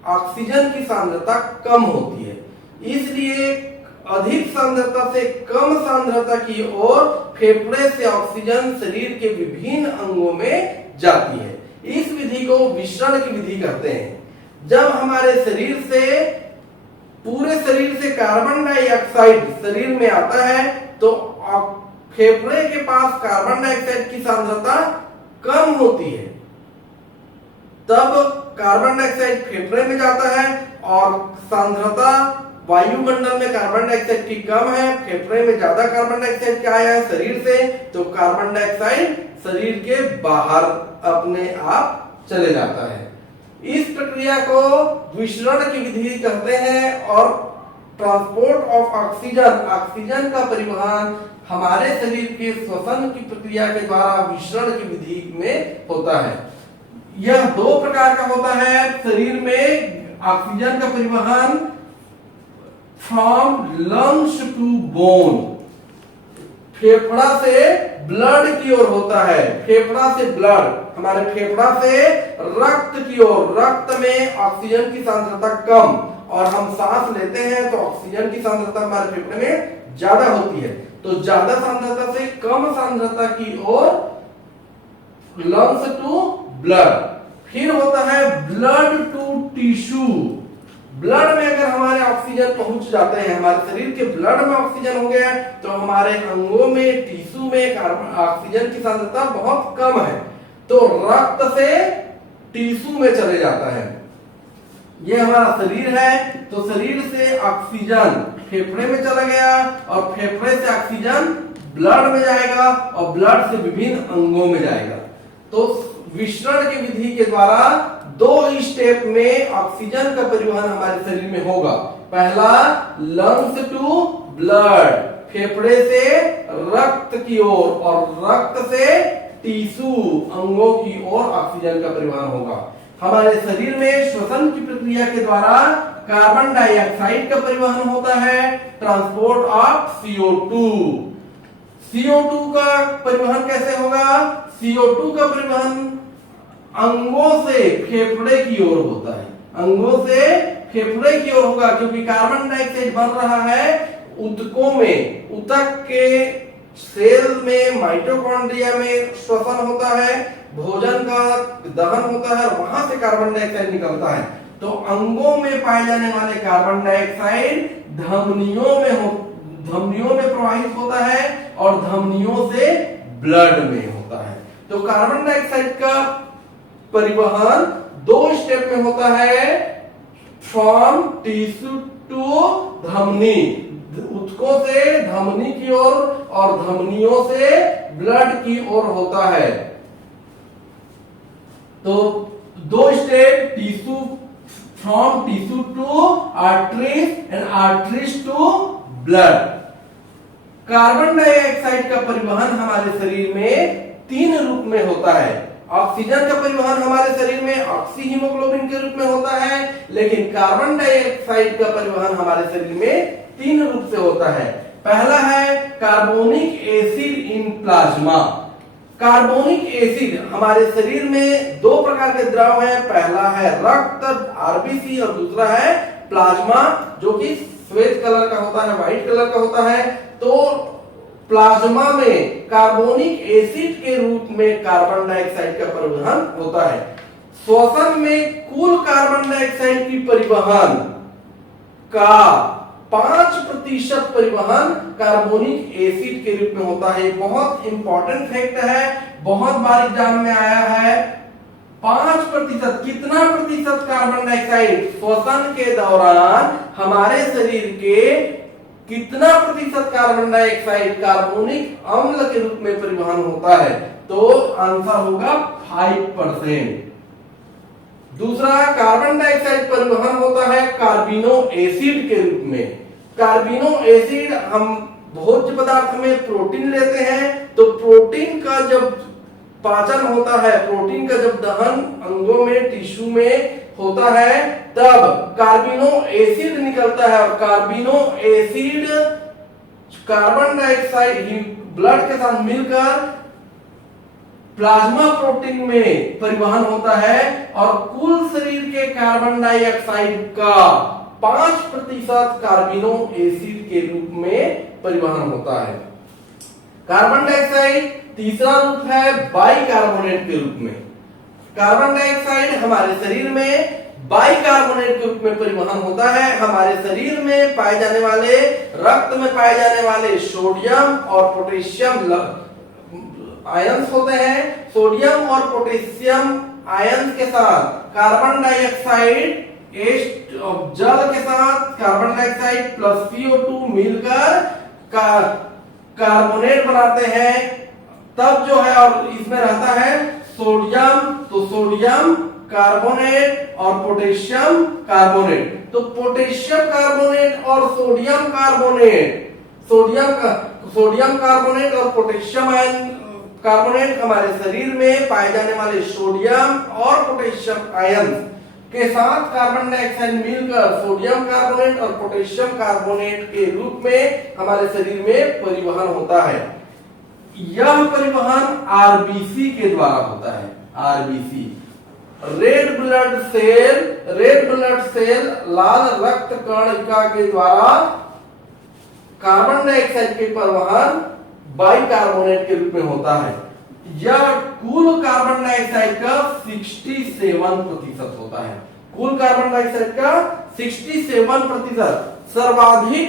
ऑक्सीजन की सांद्रता कम होती है। इसलिए अधिक सांद्रता से कम सांद्रता की ओर फेफड़े से ऑक्सीजन शरीर के विभिन्न अंगों में जाती है। इस विधि को विसरण की विधि कहते हैं। जब हमारे शरीर से पूरे शरीर से कार्बन डाइऑक्साइड शरीर में आता है तो फेफड़े के पास कार्बन डाइऑक्साइड की सांद्रता कम होती है, तब कार्बन डाइऑक्साइड फेफड़े में जाता है और सांद्रता वायुमंडल में कार्बन डाइऑक्साइड की कम है, फेफड़े में ज्यादा कार्बन डाइऑक्साइड क्या आया है शरीर से, तो कार्बन डाइऑक्साइड शरीर के बाहर अपने आप चले जाता है। इस प्रक्रिया को विसरण की विधि कहते हैं। और ट्रांसपोर्ट ऑफ ऑक्सीजन, ऑक्सीजन का परिवहन हमारे शरीर के श्वसन की प्रक्रिया के द्वारा विसरण की विधि में होता है। यह 2 प्रकार का होता है। शरीर में ऑक्सीजन का परिवहन फ्रॉम लंग्स टू बोन, फेफड़ा से ब्लड की ओर होता है। फेफड़ा से ब्लड, हमारे फेफड़ा से रक्त की ओर। रक्त में ऑक्सीजन की सांद्रता कम और हम सांस लेते हैं तो ऑक्सीजन की सांद्रता हमारे फेफड़े में ज्यादा होती है। तो ज्यादा सांद्रता से कम सांद्रता की ओर लंग्स टू ब्लड। फिर होता है ब्लड टू टिश्यू। ब्लड में अगर हमारे ऑक्सीजन पहुंच जाते हैं, हमारे शरीर के ब्लड में ऑक्सीजन हो गया तो हमारे अंगों में, टिश्यू में कार्बन ऑक्सीजन की सांद्रता बहुत कम है तो रक्त से टिश्यू में चले जाता है। ये हमारा शरीर है, तो शरीर से ऑक्सीजन फेफड़े में चला गया और फेफड़े से ऑक्सीजन ब्लड में जाएगा और ब्लड से विभिन्न अंगों में जाएगा। तो विसरण की विधि के द्वारा 2 स्टेप में ऑक्सीजन का परिवहन हमारे शरीर में होगा। पहला लंग्स टू ब्लड, फेफड़े से रक्त की ओर और रक्त से टिश्यू अंगों की ओर ऑक्सीजन का परिवहन होगा। हमारे शरीर में श्वसन की प्रक्रिया के द्वारा कार्बन डाइऑक्साइड का परिवहन होता है, ट्रांसपोर्ट ऑफ CO2। CO2 का परिवहन कैसे होगा? CO2 का परिवहन अंगों से फेफड़े की ओर होता है, अंगों से फेफड़े की ओर होगा, क्योंकि कार्बन डाइऑक्साइड बन रहा है ऊतकों में। ऊतक के सेल में माइटोकॉन्ड्रिया में श्वसन होता है, भोजन का दहन होता है, वहां से कार्बन डाइऑक्साइड निकलता है। तो अंगों में पाए जाने वाले कार्बन डाइऑक्साइड धमनियों में प्रवाहित होता है और धमनियों से ब्लड में होता है। तो कार्बन डाइऑक्साइड का परिवहन 2 स्टेप में होता है, फ्रॉम टिश्यू टू धमनी, ऊतकों से धमनी की ओर और धमनियों से ब्लड की ओर होता है। तो 2 step, tissue from tissue to arteries and arteries to blood. Carbon dioxide का परिवहन हमारे शरीर में 3 रूप में होता है। ऑक्सीजन का परिवहन हमारे शरीर में ऑक्सी हीमोग्लोबिन के रूप में होता है, लेकिन कार्बन डाइऑक्साइड का परिवहन हमारे शरीर में 3 रूप से होता है। पहला है carbonic acid in plasma. Carbonic acid हमारे शरीर में 2 प्रकार के द्रव हैं, पहला है रक्त RBC और दूसरा है प्लाज्मा, जो कि श्वेत कलर का होता है, व्हाइट कलर का होता है। तो प्लाज्मा में कार्बोनिक एसिड के रूप में कार्बन डाइऑक्साइड का परिवहन होता है। श्वसन में कुल कार्बन डाइऑक्साइड की परिवहन का 5% परिवहन कार्बोनिक एसिड के रूप में होता है। बहुत इंपॉर्टेंट फैक्ट है, बहुत बार एग्जाम में आया है। 5%, कितना प्रतिशत कार्बन डाइऑक्साइड श्वसन के दौरान हमारे शरीर के कितना प्रतिशत कार्बन डाइऑक्साइड कार्बोनिक अम्ल के रूप में परिवहन होता है? तो आंसर होगा 5%। दूसरा, कार्बन डाइऑक्साइड परिवहन होता है कार्बिनो एसिड के रूप में। कार्बिनो एसिड हम भोज्य पदार्थ में प्रोटीन लेते हैं, तो प्रोटीन का जब पाचन होता है, प्रोटीन का जब दहन अंगों में टिश्यू में होता है, तब कार्बिनो एसिड निकलता है और कार्बिनो एसिड कार्बन डाइऑक्साइड ब्लड के साथ मिलकर प्लाज्मा प्रोटीन में परिवहन होता है और कुल शरीर के कार्बन डाइऑक्साइड का 5% कार्बिनो एसिड के रूप में परिवहन होता है। कार्बन डाइऑक्साइड तीसरा रूप है बाइकार्बोनेट के रूप में। कार्बन डाइऑक्साइड हमारे शरीर में बाइकार्बोनेट के रूप में परिवहन होता है। हमारे शरीर में पाए जाने वाले, रक्त में पाए जाने वाले सोडियम और पोटेशियम आयंस होते हैं। सोडियम और पोटेशियम आयंस के साथ कार्बन डाइऑक्साइड जल के साथ कार्बन डाइऑक्साइड प्लस CO2 मिलकर कार्बोनेट बनाते हैं। तब जो है, और इसमें रहता है सोडियम, तो सोडियम कार्बोनेट और पोटेशियम कार्बोनेट। तो पोटेशियम कार्बोनेट और सोडियम कार्बोनेट, सोडियम कार्बोनेट और पोटेशियम आयन कार्बोनेट हमारे शरीर में पाए जाने वाले सोडियम और पोटेशियम आयन के साथ कार्बन डाइऑक्साइड मिलकर सोडियम कार्बोनेट और पोटेशियम कार्बोनेट के रूप में हमारे शरीर में परिवहन होता है। यह परिवहन RBC के द्वारा होता है। RBC, रेड ब्लड सेल लाल रक्त कणिका के द्वारा कार्बन डाइऑक्साइड के परिवहन बाइकार्बोनेट के रूप में होता है। यह कुल कार्बन डाइऑक्साइड का 67% होता है। कुल कार्बन डाइऑक्साइड का 67%। सर्वाधिक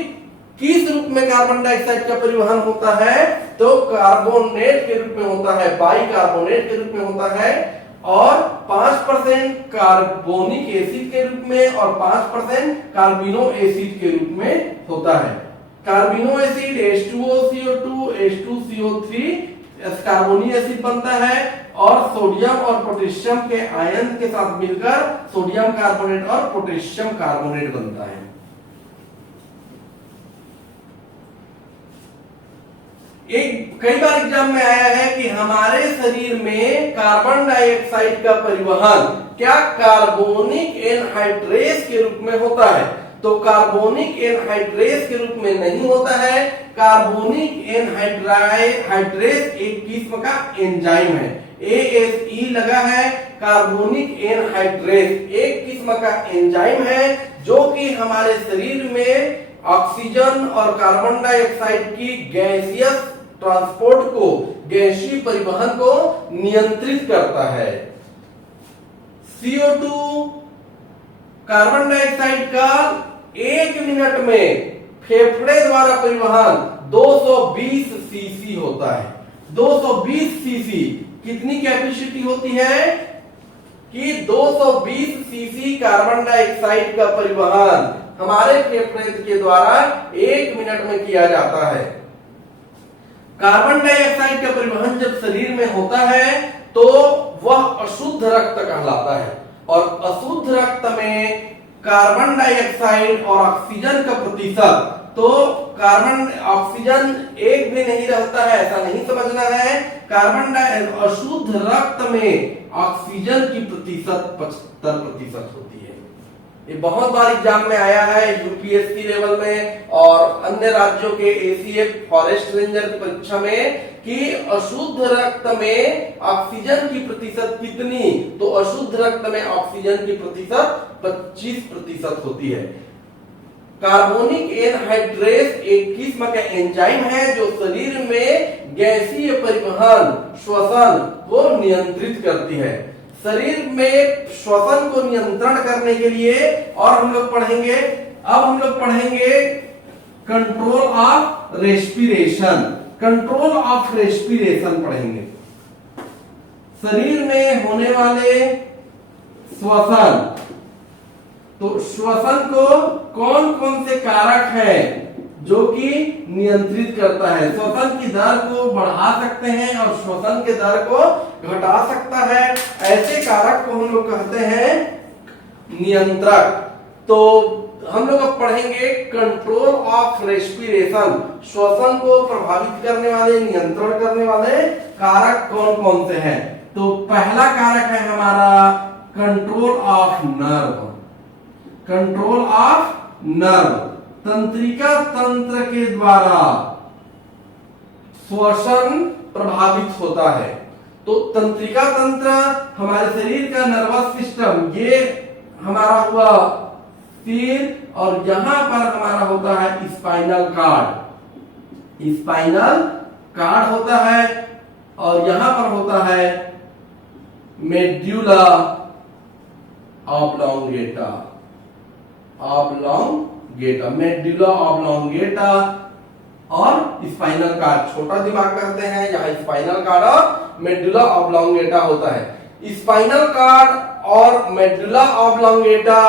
किस रूप में कार्बन डाइऑक्साइड का परिवहन होता है? तो कार्बोनेट के रूप में होता है, बाइकार्बोनेट के रूप में होता है। और 5% कार्बोनिक एसिड के रूप में और 5% कार्बिनो एसिड के रूप में होता है। कार्बिनो acid H2O CO2 H2CO3 carbonic acid बनता है और सोडियम और पोटेशियम के आयन के साथ मिलकर सोडियम कार्बोनेट और पोटेशियम कार्बोनेट बनता है। एक कई बार एग्जाम में आया है कि हमारे शरीर में कार्बन डाइऑक्साइड का परिवहन क्या कार्बोनिक एनहाइड्रेस के रूप में होता है? तो कार्बोनिक एनहाइड्रेस के रूप में नहीं होता है। कार्बोनिक एनहाइड्रेस एक किस्म का एंजाइम है, ASE लगा है। कार्बोनिक एनहाइड्रेस एक किस्म का एंजाइम है जो कि हमारे शरीर में ऑक्सीजन और कार्बन डाइऑक्साइड की गैसियस ट्रांसपोर्ट को, गैसीय परिवहन को नियंत्रित करता है। CO2 कार्बन डाइऑक्साइड का 1 मिनट में फेफड़े द्वारा परिवहन 220 सीसी होता है। 220 सीसी कितनी कैपेसिटी होती है कि 220 सीसी कार्बन डाइऑक्साइड का परिवहन हमारे फेफड़े के द्वारा 1 मिनट में किया जाता है। कार्बन डाइऑक्साइड का परिवहन जब शरीर में होता है तो वह अशुद्ध रक्त कहलाता है, और अशुद्ध रक्त में कार्बन डाइऑक्साइड और ऑक्सीजन का प्रतिशत, तो कार्बन ऑक्सीजन एक भी नहीं रहता है ऐसा नहीं समझना है। अशुद्ध रक्त में ऑक्सीजन की प्रतिशत 75% होती है। ये बहुत बार एग्जाम में आया है, यूपीएससी लेवल में और अन्य राज्यों के ACF फॉरेस्ट रेंजर की परीक्षा में, कि अशुद्ध रक्त में ऑक्सीजन की प्रतिशत कितनी? तो अशुद्ध रक्त में ऑक्सीजन की प्रतिशत 25% होती है। कार्बोनिक एनहाइड्रेस एक किस्म का एंजाइम है जो शरीर में गैसीय परिवहन, श्वसन को नियंत्रित करती है। शरीर में श्वसन को नियंत्रण करने के लिए और हम लोग पढ़ेंगे, अब हम लोग पढ़ेंगे control of respiration. Control of respiration पढ़ेंगे। शरीर में होने वाले श्वसन, तो श्वसन को कौन कौन से कारक हैं जो कि नियंत्रित करता है? श्वसन की दर को बढ़ा सकते हैं और श्वसन के दर को घटा सकता है। ऐसे कारक को हम लोग कहते हैं नियंत्रक। तो हम लोग अब पढ़ेंगे कंट्रोल ऑफ रेस्पिरेशन। श्वसन को प्रभावित करने वाले, नियंत्रण करने वाले कारक कौन कौन से हैं? तो पहला कारक है हमारा control of nerve. Control of nerve, तंत्रिका तंत्र के द्वारा श्वसन प्रभावित होता है। तो तंत्रिका तंत्र हमारे शरीर का नर्वस सिस्टम, ये हमारा हुआ सिर, और यहां पर हमारा होता है स्पाइनल कार्ड। स्पाइनल कार्ड होता है और यहां पर होता है मेड्यूला ऑब्लोंगेटा। मेड्यूला ऑब्लोंगेटा और स्पाइनल कार्ड, छोटा दिमाग कहते हैं, यहाँ स्पाइनल कार्ड और मेडुला ऑब्लोंगेटा होता है। स्पाइनल कार्ड और मेडुला ऑब्लोंगेटा,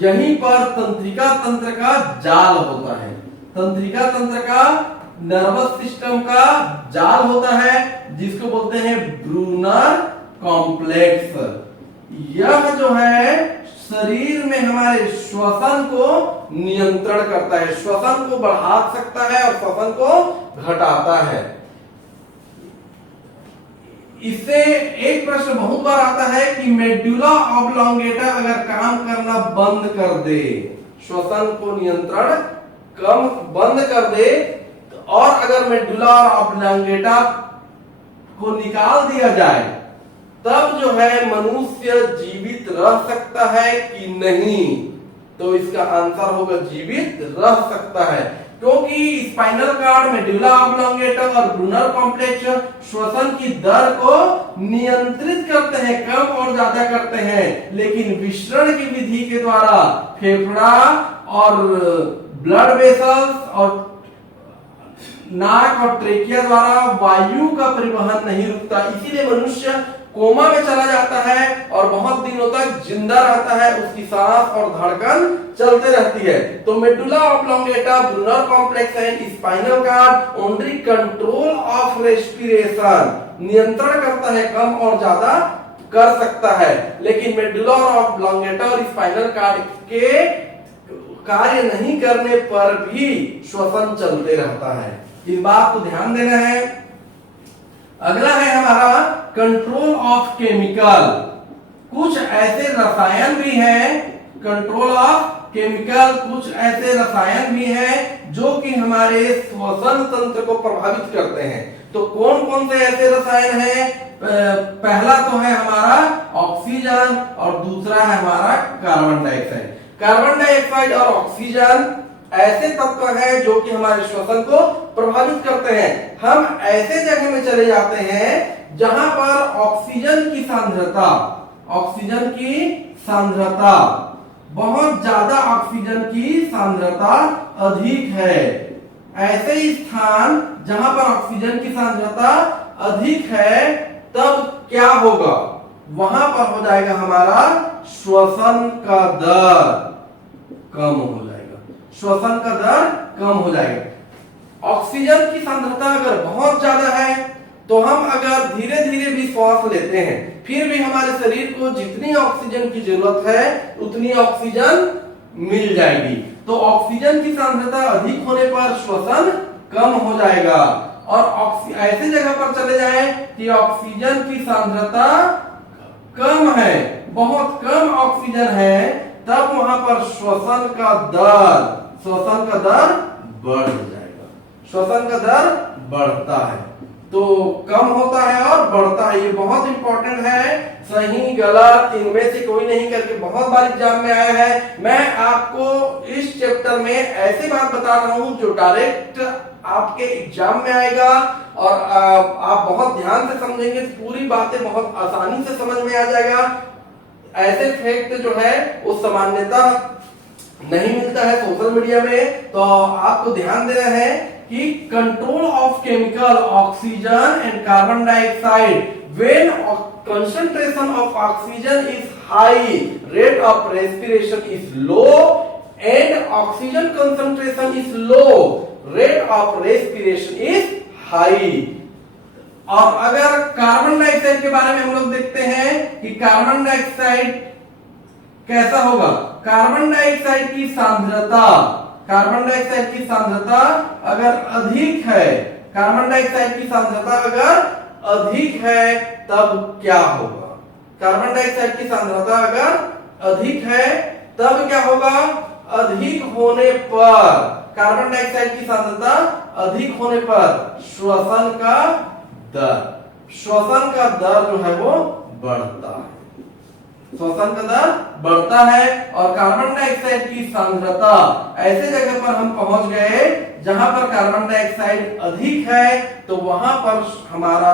यहीं पर तंत्रिका तंत्र का जाल होता है। तंत्रिका तंत्र का, नर्वस सिस्टम का जाल होता है जिसको बोलते हैं ब्रूनर कॉम्प्लेक्स। यह जो है शरीर में हमारे श्वसन को नियंत्रण करता है, श्वसन को बढ़ा सकता है और श्वसन को घटाता है। इससे एक प्रश्न बहुत बार आता है कि मेडुला ऑब्लोंगेटा अगर काम करना बंद कर दे, श्वसन को नियंत्रण कम बंद कर दे, और अगर मेडुला ऑब्लोंगेटा को निकाल दिया जाए तब जो है मनुष्य जीवित रह सकता है कि नहीं? तो इसका आंसर होगा जीवित रह सकता है, क्योंकि स्पाइनल कार्ड, मेडुला ऑब्लोंगेटा और ब्रूनर कॉम्प्लेक्स श्वसन की दर को नियंत्रित करते हैं, कम और ज्यादा करते हैं, लेकिन विसरण की विधि के द्वारा फेफड़ा और ब्लड वेसल्स और नाक और ट्रेकिया द्वारा वायु का परिवहन नहीं रुकता। इसीलिए मनुष्य कोमा में चला जाता है और बहुत दिनों तक जिंदा रहता है, उसकी सांस और धड़कन चलते रहती है। तो medulla oblongata, Bruner complex and spinal cord only control of respiration, नियंत्रण करता है, कम और ज्यादा कर सकता है, लेकिन मेडुला ऑब्लोंगेटा और स्पाइनल कार्ड के कार्य नहीं करने पर भी श्वसन चलते रहता है। इस बात को ध्यान देना है। अगला है हमारा कंट्रोल ऑफ केमिकल। कुछ ऐसे रसायन भी हैं, कंट्रोल ऑफ केमिकल, कुछ ऐसे रसायन भी हैं जो कि हमारे श्वसन तंत्र को प्रभावित करते हैं। तो कौन कौन से ऐसे रसायन हैं? पहला तो है हमारा ऑक्सीजन और दूसरा है हमारा कार्बन डाइऑक्साइड। कार्बन डाइऑक्साइड और ऑक्सीजन ऐसे तत्व हैं जो कि हमारे श्वसन को प्रभावित करते हैं। हम ऐसे जगह में चले जाते हैं जहां पर ऑक्सीजन की सांद्रता बहुत ज्यादा, ऑक्सीजन की सांद्रता अधिक है। ऐसे स्थान जहां पर ऑक्सीजन की सांद्रता अधिक है, तब क्या होगा? वहां पर हो जाएगा हमारा श्वसन का दर कम हो जाएगा, श्वसन का दर कम हो जाएगा। ऑक्सीजन की सांद्रता अगर बहुत ज्यादा है तो हम अगर धीरे धीरे भी श्वास लेते हैं, फिर भी हमारे शरीर को जितनी ऑक्सीजन की जरूरत है उतनी ऑक्सीजन मिल जाएगी। तो ऑक्सीजन की सांद्रता अधिक होने पर श्वसन कम हो जाएगा। और ऐसे जगह पर चले जाएं कि ऑक्सीजन की सांद्रता कम है, बहुत कम ऑक्सीजन है, तब वहां पर श्वसन का दर बढ़ जाएगा। श्वसन का दर बढ़ता है, तो कम होता है और बढ़ता है। ये बहुत इंपॉर्टेंट है, सही गलत इनमें से कोई नहीं करके बहुत बार एग्जाम में आया है। मैं आपको इस चैप्टर में ऐसी बात बता रहा हूं जो डायरेक्ट आपके एग्जाम में आएगा और आप बहुत ध्यान से समझेंगे तो पूरी बातें बहुत आसानी से समझ में आ जाएगा। ऐसे फैक्ट जो है वो सामान्यता नहीं मिलता है सोशल मीडिया में, तो आपको ध्यान देना है कि control of chemical oxygen and carbon dioxide, when concentration of oxygen is high, rate of respiration is low, and oxygen concentration is low, rate of respiration is high। और अगर कार्बन डाइऑक्साइड के बारे में हम लोग देखते हैं कि कार्बन डाइऑक्साइड कैसा होगा। कार्बन डाइऑक्साइड की सांद्रता अगर अधिक है, कार्बन डाइऑक्साइड की सांद्रता अगर अधिक है तब क्या होगा? कार्बन डाइऑक्साइड की सांद्रता अगर अधिक है तब क्या होगा? अधिक होने पर, कार्बन डाइऑक्साइड की सांद्रता अधिक होने पर श्वसन का दर जो है वो बढ़ता है, श्वसन का दर बढ़ता है। और कार्बन डाइऑक्साइड की सांद्रता ऐसे जगह पर हम पहुंच गए जहां पर कार्बन डाइऑक्साइड अधिक है, तो वहां पर हमारा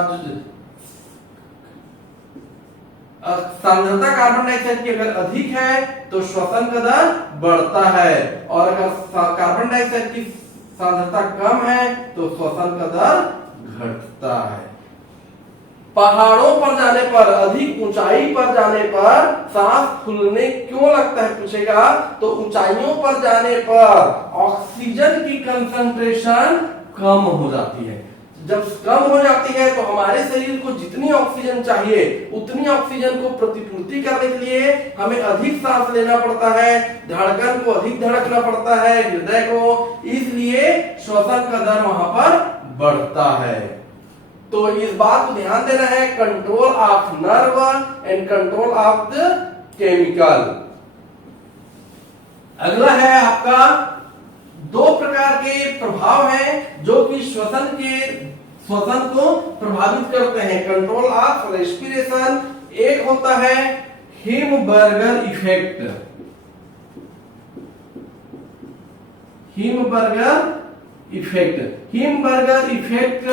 सांद्रता कार्बन डाइऑक्साइड की अगर अधिक है तो श्वसन का दर बढ़ता है, और अगर कार्बन डाइऑक्साइड की सांद्रता कम है तो श्वसन का दर घटता है। पहाड़ों पर जाने पर, अधिक ऊंचाई पर जाने पर सांस फूलने क्यों लगता है पूछेगा, तो ऊंचाइयों पर जाने पर ऑक्सीजन की कंसंट्रेशन कम हो जाती है। जब कम हो जाती है तो हमारे शरीर को जितनी ऑक्सीजन चाहिए उतनी ऑक्सीजन को प्रतिपूर्ति करने के लिए हमें अधिक सांस लेना पड़ता है, धड़कन को अधिक धड़कना पड़ता है, हृदय को, इसलिए श्वसन का दर वहां पर बढ़ता है। तो इस बात को ध्यान देना है, control of nerve and control of the chemical. अगला है आपका दो प्रकार के प्रभाव हैं जो कि श्वसन को प्रभावित करते हैं, कंट्रोल ऑफ रेस्पिरेशन। एक होता है हिमबर्गर इफेक्ट। हिमबर्गर इफेक्ट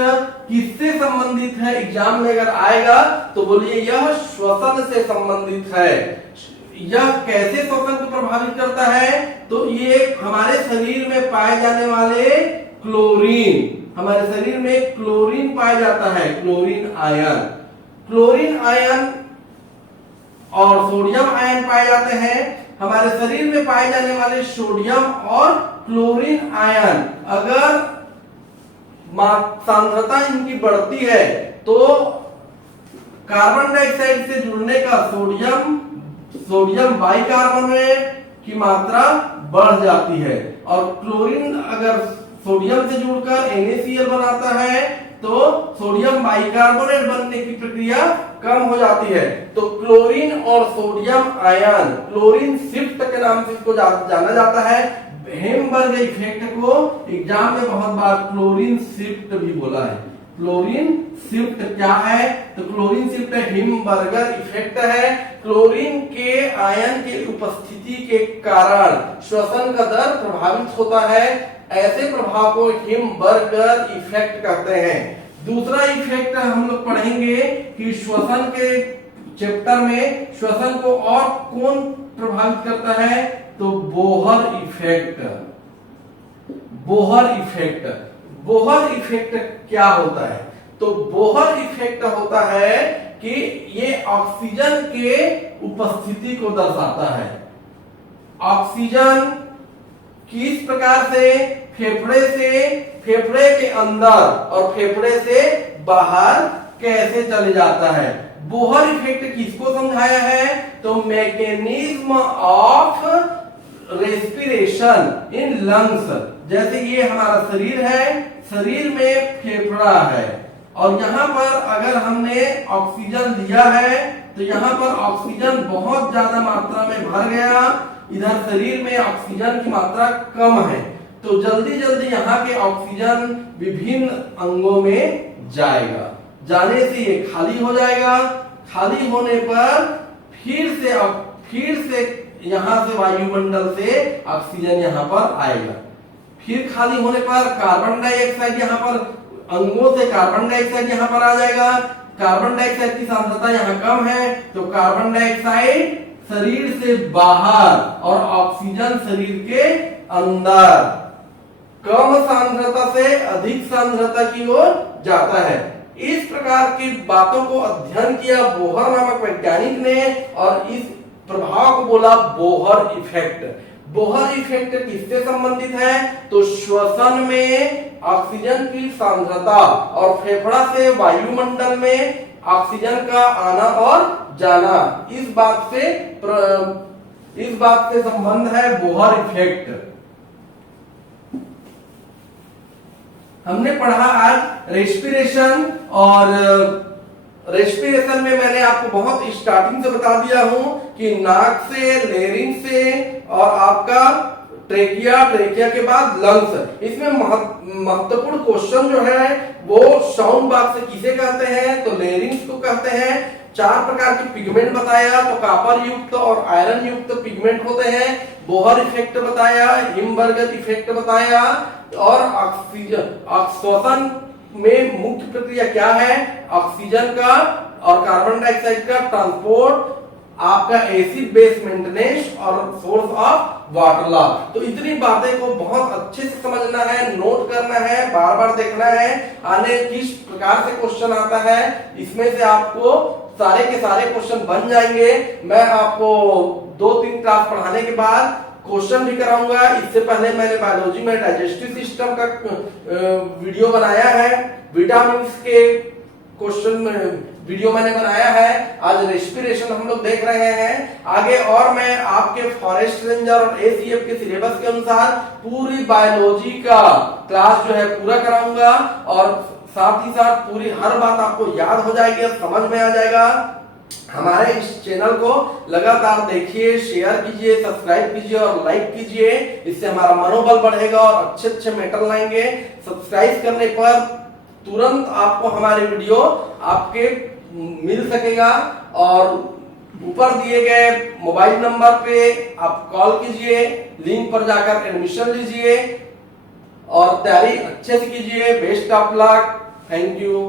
किससे संबंधित है? एग्जाम में अगर आएगा तो बोलिए यह श्वसन से संबंधित है। यह कैसे श्वसन को प्रभावित करता है? तो ये हमारे शरीर में पाए जाने वाले क्लोरीन, हमारे शरीर में क्लोरीन पाया जाता है, क्लोरीन आयन और सोडियम आयन पाए जाते हैं। हमारे शरीर में पाए जाने वाले सोडियम और क्लोरीन आयन अगर सांद्रता इनकी बढ़ती है तो कार्बन डाइऑक्साइड से जुड़ने का सोडियम बाइकार्बोनेट की मात्रा बढ़ जाती है, और क्लोरीन अगर सोडियम से जुड़कर NaCl बनाता है तो सोडियम बाइकार्बोनेट बनने की प्रक्रिया कम हो जाती है। तो क्लोरीन और सोडियम आयन, क्लोरीन शिफ्ट के नाम से इसको जाना जाता है। हेम्बर्ग इफेक्ट को एग्जाम में बहुत बार क्लोरीन शिफ्ट भी बोला है। क्लोरीन शिफ्ट क्या है? तो क्लोरीन शिफ्ट हिमबर्गर इफेक्ट है। क्लोरीन के आयन के उपस्थिति के कारण श्वसन का दर प्रभावित होता है। ऐसे प्रभाव को हिमबर्गर इफेक्ट कहते हैं। दूसरा इफेक्ट हम लोग पढ़ेंगे कि श्वसन के चैप्टर में श्वसन को और कौन प्रभावित करता है? तो Bohr effect. Bohr effect, Bohr effect क्या होता है? तो बोहर इफेक्ट होता है कि ये ऑक्सीजन के उपस्थिति को दर्शाता है। ऑक्सीजन किस प्रकार से फेफड़े के अंदर और फेफड़े से बाहर कैसे चले जाता है। बोहर इफेक्ट किसको समझाया है? तो mechanism of respiration in lungs. जैसे ये हमारा शरीर है, शरीर में फेफड़ा है और यहाँ पर अगर हमने ऑक्सीजन लिया है तो यहाँ पर ऑक्सीजन बहुत ज्यादा मात्रा में भर गया, इधर शरीर में ऑक्सीजन की मात्रा कम है, तो जल्दी जल्दी यहाँ के ऑक्सीजन विभिन्न अंगों में जाएगा। जाने से ये खाली हो जाएगा। खाली होने पर फिर से यहाँ से वायुमंडल से ऑक्सीजन यहाँ पर आएगा। फिर खाली होने पर कार्बन डाइऑक्साइड यहाँ पर अंगों से कार्बन डाइऑक्साइड यहाँ पर आ जाएगा। कार्बन डाइऑक्साइड की सांद्रता यहाँ कम है तो कार्बन डाइऑक्साइड शरीर से बाहर और ऑक्सीजन शरीर के अंदर कम सांद्रता से अधिक सांद्रता की ओर जाता है। इस प्रकार की बातों को अध्ययन किया बोहर नामक वैज्ञानिक ने और इस प्रभाव को बोला बोहर इफेक्ट। बोहर इफेक्ट किससे संबंधित है? तो श्वसन में ऑक्सीजन की सांद्रता और फेफड़ा से वायुमंडल में ऑक्सीजन का आना और जाना, इस बात से संबंध है बोहर इफेक्ट। हमने पढ़ा आज रेस्पिरेशन और रेस्पिरेशन में मैंने आपको बहुत स्टार्टिंग से बता दिया हूं कि नाक से, लेरिंग से और आपका ट्रेकिया के बाद लंग्स। इसमें महत्वपूर्ण क्वेश्चन जो है वो साउंड बॉक्स किसे कहते हैं? तो लेरिंग्स को कहते हैं। 4 प्रकार के पिगमेंट बताया, तो कॉपर युक्त और आयरन युक्त पिगमेंट होते हैं। बोहर इफेक्ट बताया, हिमबर्गर इफेक्ट बताया और ऑक्सीजन श्वसन में मुख्य प्रक्रिया क्या है? ऑक्सीजन का और कार्बन डाइऑक्साइड का ट्रांसपोर्ट, आपका एसिड बेस मेंटेनेंस और सोर्स ऑफ वाटर लॉस। तो इतनी बातें को बहुत अच्छे से समझना है, नोट करना है, बार बार देखना है आने किस प्रकार से क्वेश्चन आता है। इसमें से आपको सारे के सारे क्वेश्चन बन जाएंगे। मैं आपको 2-3 क्लास पढ़ाने के बाद क्वेश्चन भी कराऊंगा। इससे पहले मैंने बायोलॉजी में डाइजेस्टिव सिस्टम का वीडियो बनाया है, विटामिन के क्वेश्चन वीडियो मैंने बनाया है। आज रेस्पिरेशन हम लोग देख रहे हैं। आगे और मैं आपके फॉरेस्ट रेंजर और ACF के सिलेबस के अनुसार पूरी बायोलॉजी का क्लास जो है पूरा कराऊंगा और साथ ही साथ पूरी हर बात आपको याद हो जाएगी, समझ में आ जाएगा। हमारे इस चैनल को लगातार देखिए, शेयर कीजिए, सब्सक्राइब कीजिए और लाइक कीजिए। इससे हमारा मनोबल बढ़ेगा और अच्छे अच्छे मैटर लाएंगे। सब्सक्राइब करने पर तुरंत आपको हमारे वीडियो आपके मिल सकेगा और ऊपर दिए गए मोबाइल नंबर पे आप कॉल कीजिए, लिंक पर जाकर एडमिशन लीजिए और तैयारी अच्छे से कीजिए। Best of luck. Thank you.